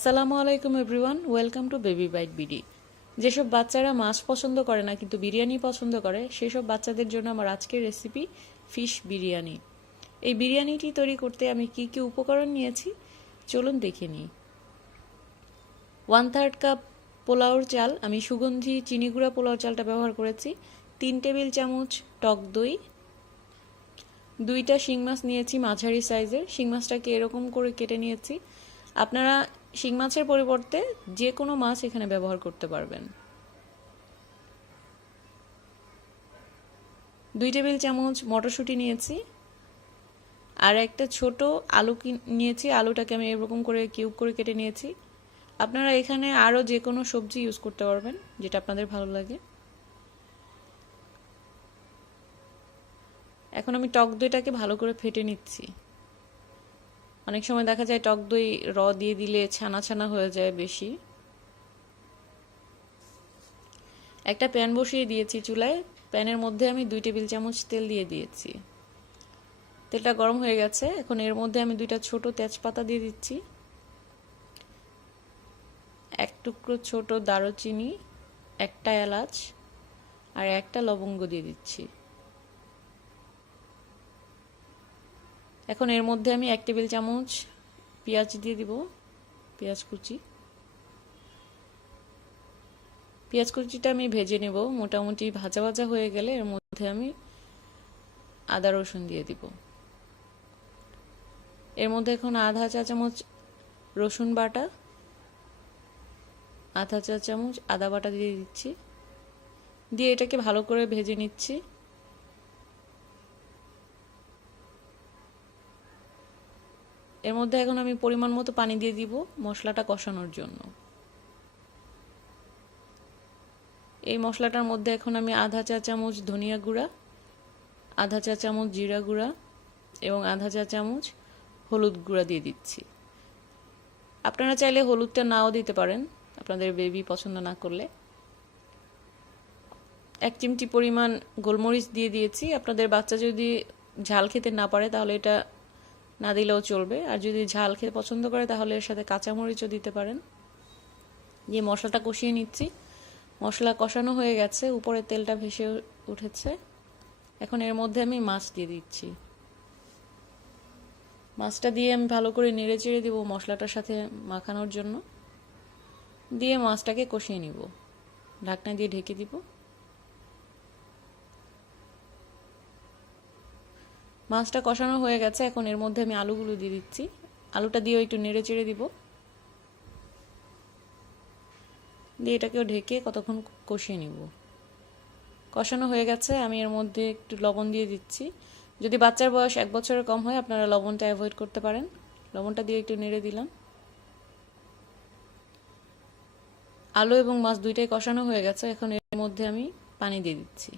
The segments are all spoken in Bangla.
আসসালামু আলাইকুম everyone, welcome to Baby Bite BD. যেসব বাচ্চারা মাছ পছন্দ করে না কিন্তু বিরিয়ানি পছন্দ করে, সেসব বাচ্চাদের জন্য আমার আজকের রেসিপি ফিশ বিরিয়ানি। এই বিরিয়ানিটি তৈরি করতে আমি কি কি উপকরণ নিয়েছি চলুন দেখে নিই। 1/3 কাপ পোলাওর চাল, আমি সুগন্ধি চিনি গুঁড়া পোলাও চালটা ব্যবহার করেছি। 3 টেবিল চামচ টক দই, 2টা শিং মাছ নিয়েছি মাঝারি সাইজের। শিং মাছটাকে এরকম করে কেটে নিয়েছি। আপনারা শিং মাছের পরিবর্তে যে কোনো মাছ এখানে ব্যবহার করতে পারবেন। 2 টেবিল চামচ মটরশুঁটি নিয়েছি, আর একটা ছোট আলু নিয়েছি। আলুটাকে আমি এরকম করে কিউব করে কেটে নিয়েছি। আপনারা এখানে আরও যে কোনো সবজি ইউজ করতে পারবেন, যেটা আপনাদের ভালো লাগে। এখন আমি টক দইটাকে ভালো করে ফেটে নিচ্ছি। অনেক সময় দেখা যায় টক দই দিয়ে দিলে ছানা ছানা হয়ে যায় বেশি। একটা প্যান বসিয়ে দিয়েছি চুলায়। প্যানের মধ্যে আমি 2 টেবিল চামচ তেল দিয়ে দিয়েছি। তেলটা গরম হয়ে গেছে। এখন এর মধ্যে আমি 2টা ছোট তেজপাতা দিয়ে দিচ্ছি, 1 টুকরো ছোট দারুচিনি, 1টা এলাচ আর 1টা লবঙ্গ দিয়ে দিচ্ছি। এখন এর মধ্যে আমি 1 টেবিল চামচ পেঁয়াজ দিয়ে দিব, পেঁয়াজ কুচি। পেঁয়াজ কুচিটা আমি ভেজে নেব। মোটামুটি ভাজা ভাজা হয়ে গেলে এর মধ্যে আমি আদা রসুন দিয়ে দিব। এর মধ্যে এখন আধা চা চামচ রসুন বাটা, আধা চা চামচ আদা বাটা দিয়ে দিচ্ছি। দিয়ে এটাকে ভালো করে ভেজে নিচ্ছি। এর মধ্যে এখন আমি পরিমাণ মতো পানি দিয়ে দিব মশলাটা কষানোর জন্য। এই মশলাটার মধ্যে এখন আমি আধা চা চামচ ধনিয়া গুঁড়া, আধা চা চামচ জিরা গুঁড়া এবং আধা চা চামচ হলুদ গুঁড়া দিয়ে দিচ্ছি। আপনারা চাইলে হলুদটা নাও দিতে পারেন আপনাদের বেবি পছন্দ না করলে। 1 চিমটি পরিমাণ গোলমরিচ দিয়ে দিয়েছি। আপনাদের বাচ্চা যদি ঝাল খেতে না পারে তাহলে এটা না দিলেও চলবে, আর যদি ঝাল খেতে পছন্দ করে তাহলে এর সাথে কাঁচামরিচও দিতে পারেন। দিয়ে মশলাটা কষিয়ে নিচ্ছি। মশলা কষানো হয়ে গেছে, উপরে তেলটা ভেসে উঠেছে। এখন এর মধ্যে আমি মাছ দিয়ে দিচ্ছি। মাছটা দিয়ে আমি ভালো করে নেড়ে চেড়ে দেবো মশলাটার সাথে মাখানোর জন্য। দিয়ে মাছটাকে কষিয়ে নিব, ঢাকনা দিয়ে ঢেকে দিব। মাছটা কষানো হয়ে গেছে। এখন এর মধ্যে আমি আলুগুলো দিয়ে দিচ্ছি। আলুটা দিয়েও একটু নেড়ে চেড়ে দিব। দিয়ে এটাকেও ঢেকে কতক্ষণ কষিয়ে নিব। কষানো হয়ে গেছে। আমি এর মধ্যে একটু লবণ দিয়ে দিচ্ছি। যদি বাচ্চার বয়স 1 বছরের কম হয় আপনারা লবণটা অ্যাভয়েড করতে পারেন। লবণটা দিয়ে একটু নেড়ে দিলাম। আলু এবং মাছ দুইটাই কষানো হয়ে গেছে। এখন এর মধ্যে আমি পানি দিয়ে দিচ্ছি।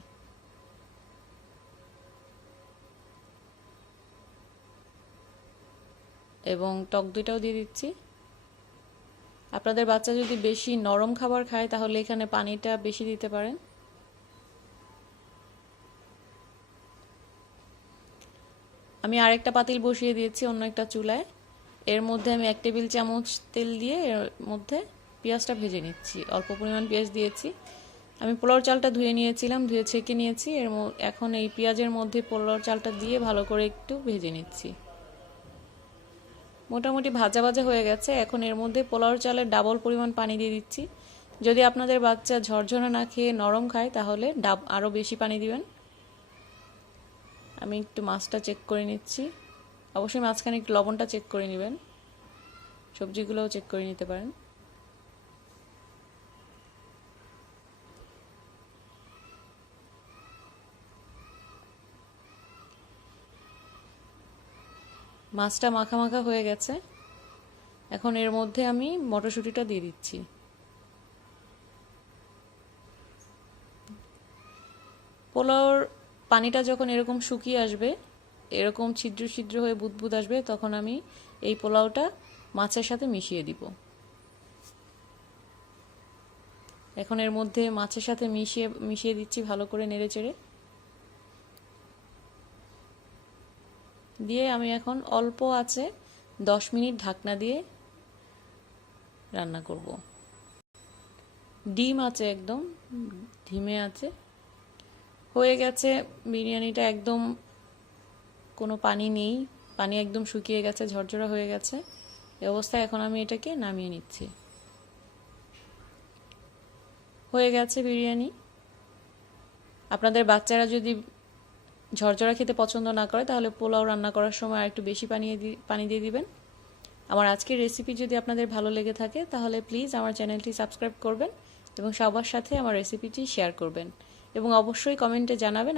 এবং টক দইটাও দিয়ে দিচ্ছি। আপনাদের বাচ্চা যদি বেশি নরম খাবার খায় তাহলে এখানে পানিটা বেশি দিতে পারেন। আমি আরেকটা পাতিল বসিয়ে দিয়েছি অন্য একটা চুলায়। এর মধ্যে আমি 1 টেবিল চামচ তেল দিয়ে এর মধ্যে পেঁয়াজটা ভেজে নিচ্ছি। অল্প পরিমাণ পেঁয়াজ দিয়েছি। আমি পোলাওর চালটা ধুয়ে নিয়েছিলাম, ধুয়ে ছেঁকে নিয়েছি। এখন এই পেঁয়াজের মধ্যে পোলাওর চালটা দিয়ে ভালো করে একটু ভেজে নিচ্ছি। মোটামুটি ভাজা ভাজা হয়ে গেছে। এখন এর মধ্যে পোলাওর চালের ডাবল পরিমাণ পানি দিয়ে দিচ্ছি। যদি আপনাদের বাচ্চা ঝরঝরা না খেয়ে নরম খায় তাহলে আরও বেশি পানি দিবেন। আমি একটু মাছটা চেক করে নিচ্ছি। অবশ্যই মাঝখানে একটু লবণটা চেক করে নেবেন। সবজিগুলোও চেক করে নিতে পারেন। মাছটা মাখা মাখা হয়ে গেছে। এখন এর মধ্যে আমি মটরশুঁটিটা দিয়ে দিচ্ছি। পোলাওর পানিটা যখন এরকম শুকিয়ে আসবে, এরকম ছিদ্র ছিদ্র হয়ে বুদবুদ আসবে, তখন আমি এই পোলাওটা মাছের সাথে মিশিয়ে দিব। এখন এর মধ্যে মাছের সাথে মিশিয়ে দিচ্ছি ভালো করে নেড়ে চেড়ে। দিয়ে আমি এখন অল্প আছে 10 মিনিট ঢাকনা দিয়ে রান্না করব। ডিম আছে, একদম ধিমে আছে। হয়ে গেছে বিরিয়ানিটা, একদম কোনো পানি নেই, পানি একদম শুকিয়ে গেছে, ঝরঝরা হয়ে গেছে। এই অবস্থায় এখন আমি এটাকে নামিয়ে নিচ্ছি। হয়ে গেছে বিরিয়ানি। আপনাদের বাচ্চারা যদি ঝরঝরা খেতে পছন্দ না করে তাহলে পোলাও রান্না করার সময় আর একটু বেশি পানি দিয়ে দিবেন। আমার আজকের রেসিপি যদি আপনাদের ভালো লেগে থাকে তাহলে প্লিজ আমার চ্যানেলটি সাবস্ক্রাইব করবেন এবং সবার সাথে আমার রেসিপিটি শেয়ার করবেন এবং অবশ্যই কমেন্টে জানাবেন